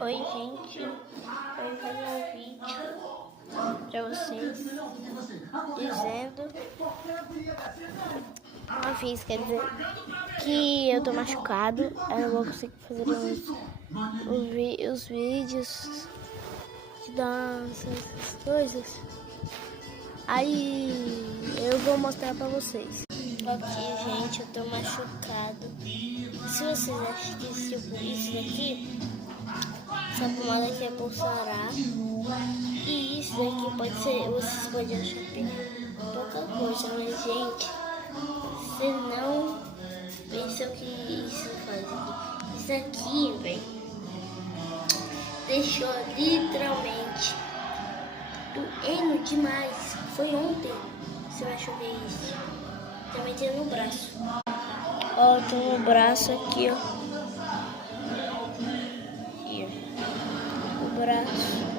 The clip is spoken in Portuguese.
Oi, gente, eu vou fazer um vídeo pra vocês dizendo quer dizer que eu tô machucado, eu não vou conseguir fazer os vídeos de dança, essas coisas. Aí eu vou mostrar pra vocês. Aqui, gente, eu tô machucado. Se vocês acham que isso daqui, essa pomada aqui é por sarar, e isso daqui pode ser, vocês podem achar que é pouca coisa, mas gente, vocês não pensam que isso faz aqui. Isso aqui, velho, deixou literalmente doendo demais. Foi ontem que eu machuquei isso. Também tem no braço. Ó, tem no braço aqui, ó. Aqui, ó. O braço.